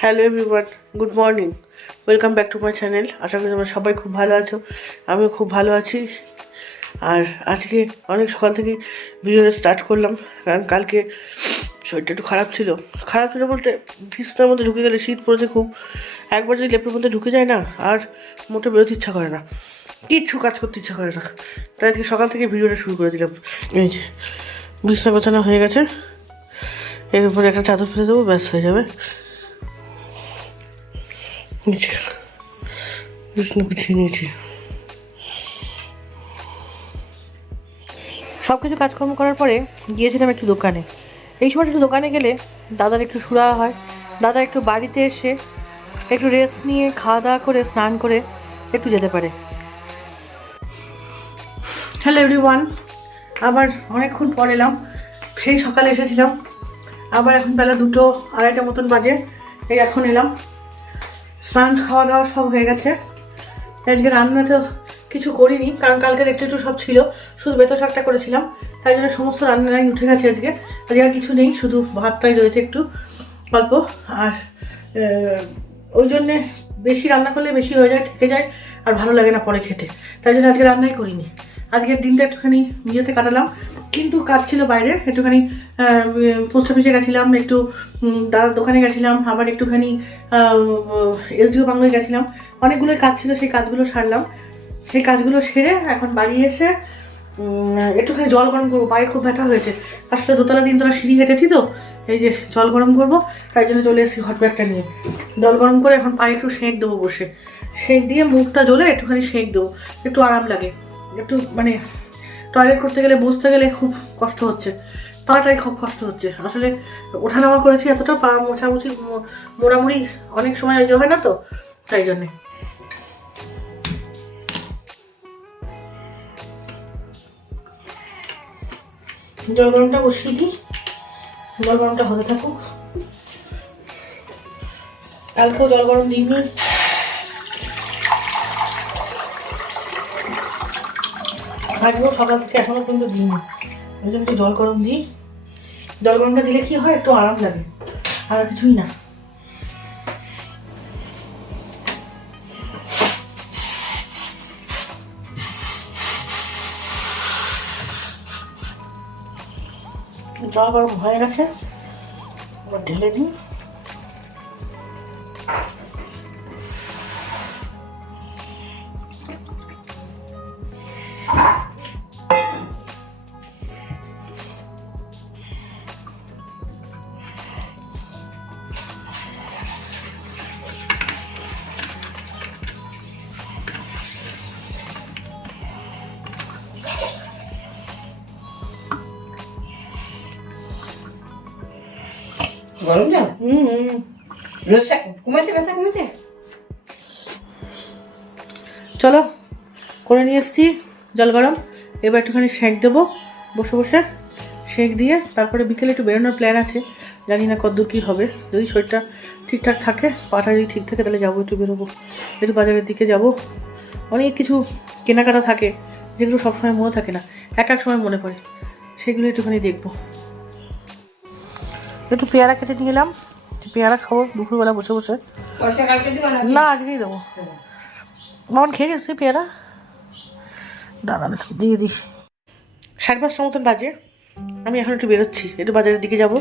Hello everyone good morning welcome back to my channel আশা করি তোমরা সবাই খুব ভালো আছো। আমিও খুব ভালো আছি। আর আজকে অনেক সকাল থেকে ভিডিওটা স্টার্ট করলাম। কারণ কালকে শরীরটা একটু খারাপ ছিল। খারাপ ছিল বলতে বিছনার মধ্যে ঢুকে গেলে শীত পড়েছে খুব। একবার যদি লেপের মধ্যে ঢুকে যায় না, আর মোটে বেরোতে ইচ্ছা করে না। কিচ্ছু কাজ করতে ইচ্ছা করে না। তাই আজকে সকাল থেকে ভিডিওটা শুরু করে দিলাম। এই যে, বিছনা গোছানো হয়ে গেছে। এর উপরে একটা চাদর ফেলে দেবো, ব্যাস হয়ে যাবে। নিচে বিছনা গুছিয়ে নিয়েছি সব কিছু কাজকর্ম করার পরে গিয়েছিলাম একটু দোকানে। এই সময় একটু দোকানে গেলে দাদার একটু সুরা হয়। দাদা একটু বাড়িতে এসে একটু রেস্ট নিয়ে খাওয়া দাওয়া করে স্নান করে একটু যেতে পারে। হ্যালো এভরিওয়ান আবার অনেকক্ষণ পর এলাম। সেই সকালে এসেছিলাম। আবার এখন বেলা দুটো আড়াইটা মতন বাজে। এই এখন এলাম। স্নান খাওয়া দাওয়া সব হয়ে গেছে। আজকে রান্না তো কিছু করিনি, কারণ কালকে একটু একটু সব ছিল, শুধু বেতো শাকটা করেছিলাম, তাই জন্য সমস্ত রান্না উঠে গেছে আজকে। আজকে আর কিছু নেই, শুধু ভাতটাই রয়েছে একটু, অল্প। আর ওই জন্যে বেশি রান্না করলে বেশি হয়ে যায়, থেকে যায়, আর ভালো লাগে না পরে খেতে। তাই জন্য আজকে রান্নাই করিনি। আজকের দিনটা একটুখানি নিজেতে কাটালাম। কিন্তু কাজ ছিল বাইরে, একটুখানি পোস্ট অফিসে গেছিলাম, একটু দাদার দোকানে গেছিলাম, আবার একটুখানি এসডিও বাংলায় গেছিলাম। অনেকগুলোই কাজ ছিল, সেই কাজগুলো সারলাম। সেই কাজগুলো সেরে এখন বাড়ি এসে একটুখানি জল গরম করব। পায়ে খুব ব্যথা হয়েছে। আসলে দোতলা তিনতলা সিঁড়ি হেঁটেছি তো, এই যে জল গরম করব, তাই জন্য চলে এসেছি হট ব্যাগটা নিয়ে। জল গরম করে এখন পায়ে একটু সেঁক দেবো বসে। সেঁক দিয়ে মুখটা জ্বলে একটুখানি সেঁক দেবো। একটু আরাম লাগে। একটু মানে টয়লেট করতে গেলে বসতে গেলে খুব কষ্ট হচ্ছে। পাটাই খুব কষ্ট হচ্ছে। আসলে ওঠানামা করেছি এতটা, পা মোছামুছি মোড়ামুড়ি অনেক সময় ইয়ে হয় না তো, তাই জন্যে। জল গরমটা বসিয়ে দিই। জল গরমটা হতে থাকুক। কালকেও জল গরম দিইনি। আজকেও সকাল থেকে এখনও পর্যন্ত দিইনি। ওই জন্য জল গরম দিই। জল গরমটা দিলে কি হয়? একটু আরাম লাগে। আর কিছুই না। জল গরম হয়ে গেছে। ঢেলে দিই। গরম জল? হুম হুম রোজটা কমেছে ব্যথা কমেছে চলো করে নিয়ে এসেছি জল গরম। এবার একটুখানি সেঁক দেবো বসে বসে। সেঁক দিয়ে তারপরে বিকেলে একটু বেরোনোর প্ল্যান আছে। জানি না কতদূর কী হবে। যদি শরীরটা ঠিকঠাক থাকে পাটা যদি ঠিক থাকে তাহলে যাব একটু বেরোবো। একটু বাজারের দিকে যাব। অনেক কিছু কেনাকাটা থাকে যেগুলো সবসময় মনে থাকে না। এক এক সময় মনে পড়ে। সেগুলো একটুখানি দেখব। একটু পেয়ারা কেটে নিয়ে এলাম। পেয়ারা খাব দুপুরবেলা বসে বসে। পয়সা কালকে দিব না না আজকেই দেবো। মামন খেয়ে গেছে পেয়ারা? দাঁড়ান দিয়ে দিই। সাড়ে পাঁচটার মতন বাজে। আমি এখন একটু বেরোচ্ছি একটু বাজারের দিকে যাব।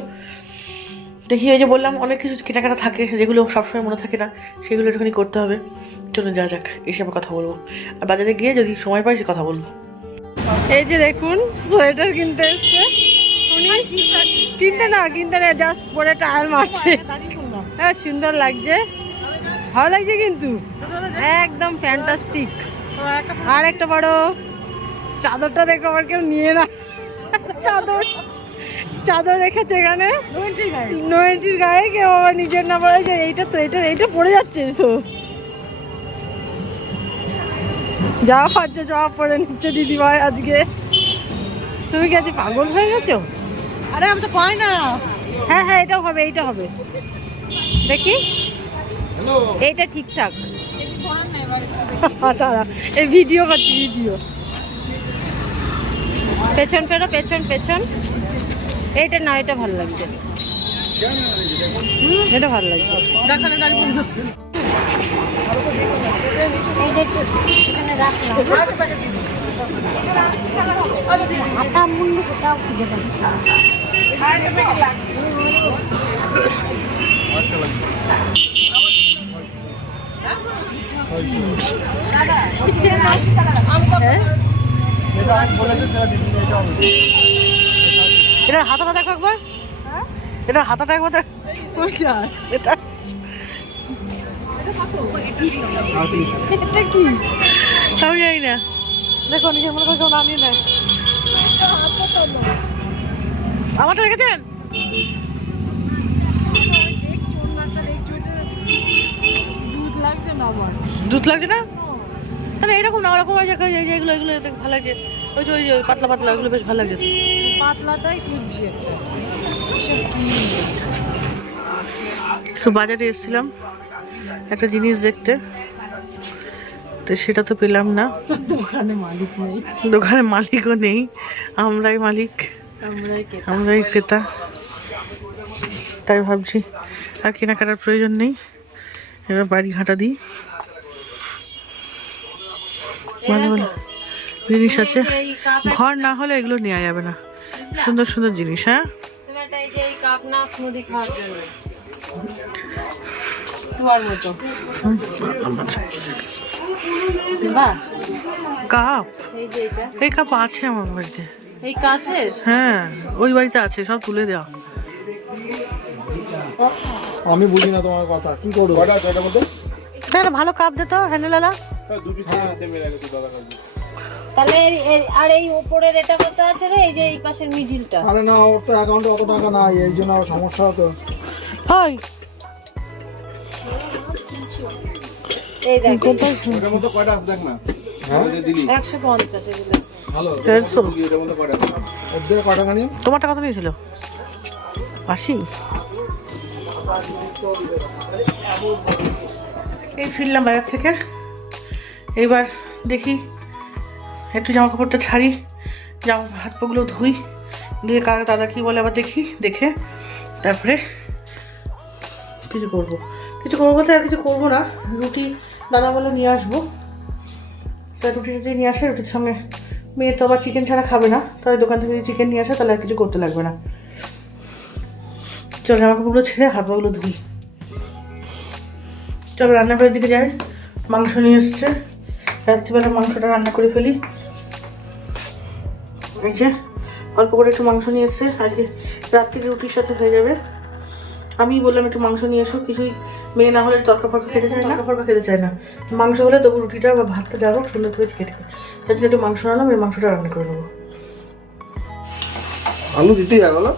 দেখি ওই যে বললাম অনেক কিছু কেনাকাটা থাকে যেগুলো সবসময় মনে থাকে না সেগুলো একটুখানি করতে হবে। চলুন যা যাক এসে আবার কথা বলব। আর বাজারে গিয়ে যদি সময় পাই সে কথা বলব। এই যে দেখুন সোয়েটার কিনতে এসছে। উনি কিনতে না কিনতে না জাস্ট পরে টায়ার মারছে। হ্যাঁ সুন্দর লাগছে। ভালো লাগছে কিন্তু। একদম ফ্যান্টাস্টিক আর একটা বড়। চাদরটা দেখো, আবার কেউ নিয়ে না। চাদর। চাদর রেখেছে এখানে। নোয়েন্টির গায়ে কেউ আবার নিজের না বলে যে, এইটা তো এটা এইটা পড়ে যাচ্ছে তো। যা পাচ্ছে সব পরে নিচ্ছে দিদিভাই আজকে। তুমি কি আজকে পাগল হয়ে গেছো? আরে আমি তো পাই না। হ্যাঁ হ্যাঁ এটাও হবে এইটা হবে। দেখি। এইটা ঠিকঠাক। এই ভিডিও করছি ভিডিও। পেছন ফেরো পেছন পেছন। এইটা না এটা ভালো লাগছে। এটা ভালো লাগছে। এটার হাতাটা দেখো একবার। এটার হাতাটা একবার দেখ। এটা। এটা কি আমি জানি না। দেখো নিজের মনে করে কেউ নামিয়ে নেয় আমারটা রেখেছেন? দুধ লাগছে না? না তাহলে এরকম না ওরকম আছে যে এগুলো ভালো লাগছে। ওই যে ওই যে পাতলা পাতলা ওগুলো বেশ ভালো লাগছে। পাতলাটাই খুঁজছি বাজারে এসেছিলাম। একটা জিনিস দেখতে। তো সেটা তো পেলাম না। দোকানে মালিক নেই। মালিকও নেই। আমরাই মালিক। আমরাই ক্রেতা। তাই ভাবছি আর কেনাকাটার প্রয়োজন নেই। এবার বাড়ি ঘাটা দিই। ভালো ভালো জিনিস আছে। ঘর না হলে এগুলো নেওয়া যাবে না। সুন্দর সুন্দর জিনিস হ্যাঁ? তোমার মতো। বাহ কাপ। এই যে এটা। এই কাপ আছে আমার বাড়িতে। এই কাচের? হ্যাঁ ওই বাড়িতে আছে সব তুলে দেওয়া আমি বুঝি না তোমার কথা কি করব কয়টা কয়টা মধ্যে? তাই না ভালো কাপ দে তো হ্যান্ডেলালা কাছে তাহলে আর এই উপরের এটা কত আছে রে? এই যে এই পাশের মিডিলটা। আরে না ওর তো অ্যাকাউন্টে অত টাকা নাই এই জন্য আরও সমস্যা তো। হয়। এই দেখ। ওটার মধ্যে কয়টা আছে দেখ না? হ্যাঁ? দিলি একশো পঞ্চাশ এগুলো। ভালো দেড়শো ওটার মধ্যে কয়টা? ওদের কয় টাকা তোমারটা কত নিয়েছিল? আশি? এই ফিরলাম বাজার থেকে। এবার দেখি একটু জামা কাপড়টা ছাড়ি জামা হাত পাগুলো ধুই দিয়ে কার দাদা কি বলে আবার দেখি দেখে তারপরে কিছু করব। কিছু করব বলতে আর কিছু করব না রুটি দাদা বলে নিয়ে আসব। তা রুটি টুটি নিয়ে আসে, রুটির সঙ্গে মেয়ে তো আবার চিকেন ছাড়া খাবে না। তাই দোকান থেকে যদি চিকেন নিয়ে আসে, তাহলে আর কিছু করতে লাগবে না। চল জামা কাপড়গুলো ছেড়ে হাত পাগুলো ধুই। চলো রান্নাঘরের দিকে যাই। মাংস নিয়ে এসছে। রাত্রিবেলা মাংসটা রান্না করে ফেলি। এই যে, অল্প করে একটু মাংস নিয়ে এসছে। আজকে রাত্রির রুটির সাথে হয়ে যাবে। আমি বললাম একটু মাংস নিয়ে এসো, কিছুই মেয়ে না হলে তরকা ফরকা খেতে চায় না। ফরকা খেতে চায় না। মাংস হলে তবু রুটিটা বা ভাতটা যাব সুন্দর করে খেয়ে নেবে। তার জন্য একটু মাংস আনলাম এই মাংসটা রান্না করে নেব। আলু দিতে যাবে বলো?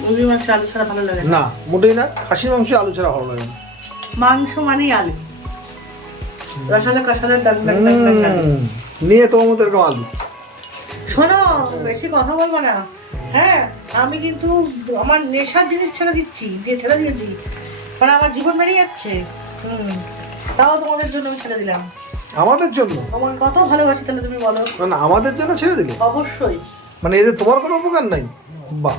মুরগি মাংস আলু ছাড়া ভালো লাগে না। মোটেই না। খাসির মাংস আলু ছাড়া ভালো লাগে না। মাংস মানেই আলু। রসালে কষালে ডাক ডাক ডাক ডাক ডাক। নিয়ে তোমার মতো এরকম আলু। শোনো বেশি কথা বলব না। হ্যাঁ? আমি কিন্তু আমার নেশার জিনিস ছেড়ে দিচ্ছি দিয়ে ছেড়ে দিয়েছি মানে আমার জীবন বেরিয়ে যাচ্ছে। হুম তাও তোমাদের জন্য আমি ছেড়ে দিলাম। আমাদের জন্য? আমার কত ভালোবাসি তাহলে তুমি বলো। না আমাদের জন্য ছেড়ে দিলে? অবশ্যই। মানে এদের তোমার কোনো উপকার নাই? বাহ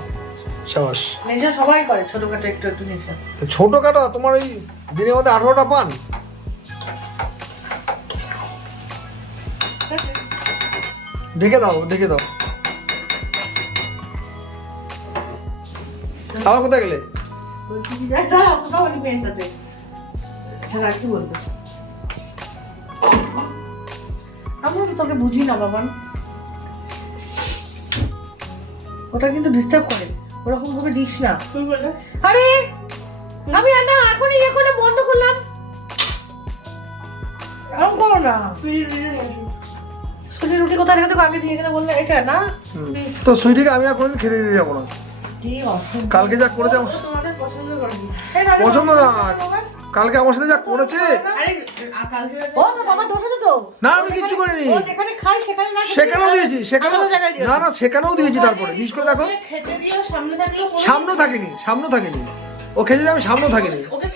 সাবাস। নেশা সবাই করে ছোটখাটো একটু একটু নেশা। তো ছোটখাটো তোমার এই দিনের মধ্যে আঠারোটা পান? ঢেকে দাও ঢেকে দাও। আর কি বলব? আমরা তো তোকে বুঝি না বাবান। ওটা কিন্তু ডিস্টার্ব করে। ওরকম ভাবে দিস না। আরে আমি না এখনই ইয়ে করে বন্ধ করলাম। এরকম করো না। সুজি রুটি কোথায় রেখে আগে দিয়ে গেলে বললে এটা না? তো সুইটিকে আমি আর কোনোদিন খেতে দিতে যাব না। কালকে যা করেছে আমার- পছন্দ না কালকে আমার সাথে যা করেছে? না আমি কিচ্ছু করিনি। ও যেখানে খাই সেখানে না খেতে সেখানেও দিয়েছি। সেখানেও। না না সেখানেও দিয়েছি তারপরে। জিজ্ঞেস করে দেখো। সামনে থাকিনি সামনেও থাকিনি। ও খেতে আমি সামনেও থাকিনি। ওকে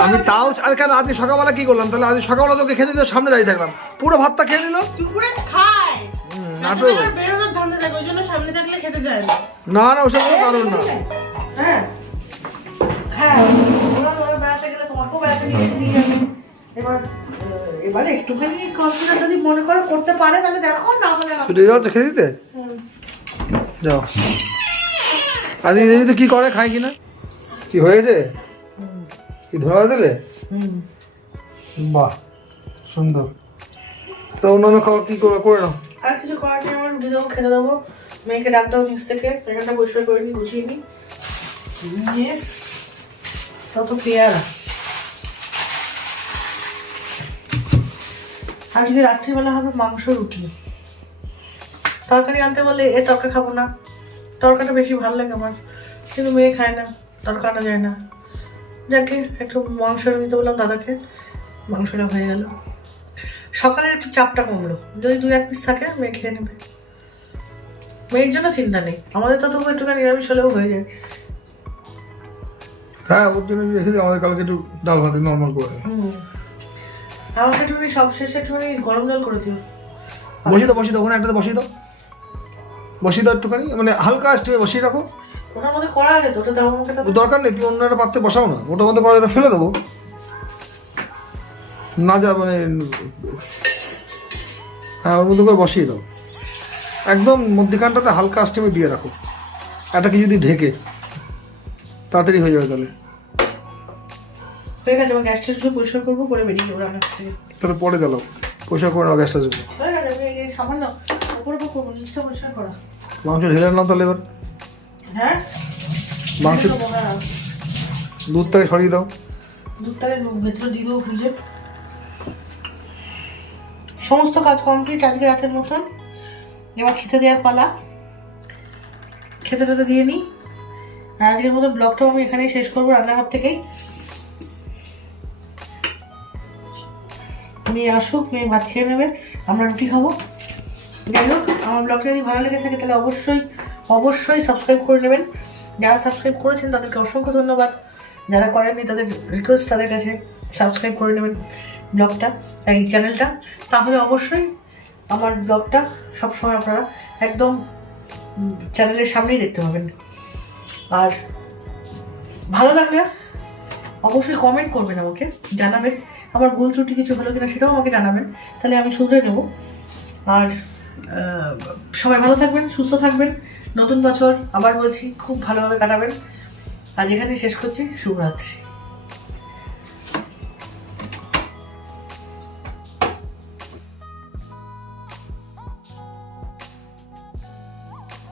আমি তাও আর কেন আজকে সকালবেলা কি করলাম? তাহলে আজকে সকালবেলা তোকে খেতে দিয়ে সামনে দাঁড়িয়ে থাকলাম। পুরো ভাতটা খেয়ে নিল? নাটক। থাকে ওই জন্য সামনে থাকলে খেতে চায় না। না না ওসব কোনো কারণ না। হ্যাঁ। হ্যাঁ ওরা ওরা বেড়াতে গেলে তোমাকেও বেড়াতে নিয়ে নিয়ে এবার এবারে একটুখানি কনসিডার যদি মনে করো করতে পারে তাহলে দেখো না হলে ছুটে যাও তো খেয়ে দিতে? যাও। আজকে দেখি তো কি করে খায় কিনা? কি হয়েছে? কি ধরা দিলে? বাহ সুন্দর। তো অন্যান্য খাবার কি করে করে নাও। আর কিছু করার নেই, আমার রুটি দেবো, খেতে দেবো। মেয়েকে ডাক দাও নিচ থেকে এখানটা পরিষ্কার করে নিই, গুছিয়ে নিই। নিয়ে তত পেয়ারা। আজকে রাত্রিবেলা হবে মাংস, রুটি। তরকারি আনতে বললে এ তরকা খাব না। তরকাটা বেশি ভালো লাগে আমার, কিন্তু মেয়ে খায় না, তরকা আনা যায় না। যাকে একটু মাংস এনে দিতে বললাম দাদাকে, মাংসটা হয়ে গেল। সকালে একটু চাপটা কমলো। যদি দু এক পিস থাকে মেয়ে খেয়ে নেবে। মেয়ের জন্য চিন্তা নেই। আমাদের তো তবু একটুখানি নিরামিষ হলেও হয়ে যায়। হ্যাঁ ওর জন্য রেখে দিই আমাদের কালকে একটু ডাল ভাতে নর্মাল করে আমাকে একটুখানি সব শেষে একটুখানি গরম জল করে দিও। বসিয়ে দাও বসিয়ে দাও ওখানে একটাতে বসিয়ে দাও। বসিয়ে দাও একটুখানি মানে হালকা স্টিমে বসিয়ে রাখো। ওটার মধ্যে করা যেত ওটা দাও আমাকে দরকার নেই তুমি অন্য একটা পাত্রে বসাও না। ওটার মধ্যে করা ফেলে দেবো। না যা মানে হ্যাঁ ওর মধ্যে করে বসিয়ে দাও। একদম মধ্যিখানটাতে হালকা স্টিমে দিয়ে রাখো। একটা কিছু দিয়ে ঢেকে তাড়াতাড়ি হয়ে যাবে তাহলে। হয়ে গেছে আমার গ্যাস পরিষ্কার করব বেরিয়ে যাব থেকে। তাহলে পরে গেল পয়সা করে নাও গ্যাসটা জন্য হয়ে গেছে সামান্য উপর উপর করব নিচটা পরিষ্কার করা। মাংস ঢেলে নাও তাহলে এবার। হ্যাঁ? মাংস হ্যাঁ। দুধটাকে সরিয়ে দাও। দুধটাকে ভেতরে দিয়ে দেবো ফ্রিজে সমস্ত কাজ কমপ্লিট আজকে রাতের মতন। এবার খেতে দেওয়ার পালা। খেতে টেতে দিয়ে নিই আর আজকের মতো ব্লগটাও আমি এখানেই শেষ করব রান্নাঘর থেকেই। মেয়ে আসুক, মেয়ে ভাত খেয়ে নেবে, আমরা রুটি খাব। যাই হোক, আমার ব্লগটা যদি ভালো লেগে থাকে তাহলে অবশ্যই অবশ্যই সাবস্ক্রাইব করে নেবেন। যারা সাবস্ক্রাইব করেছেন তাদেরকে অসংখ্য ধন্যবাদ। যারা করেননি তাদের রিকোয়েস্ট তাদের কাছে সাবস্ক্রাইব করে নেবেন। ব্লগটা, এই চ্যানেলটা, তাহলে অবশ্যই আমার ব্লগটা সবসময় আপনারা একদম চ্যানেলের সামনেই দেখতে পাবেন। আর ভালো লাগলে অবশ্যই কমেন্ট করবেন আমাকে, জানাবেন। আমার ভুল ত্রুটি কিছু হলো কিনা সেটাও আমাকে জানাবেন, তাহলে আমি শুধরে নেব। আর সবাই ভালো থাকবেন, সুস্থ থাকবেন। নতুন বছর আবার বলছি, খুব ভালোভাবে কাটাবেন। আজ এখানে শেষ করছি, শুভরাত্রি।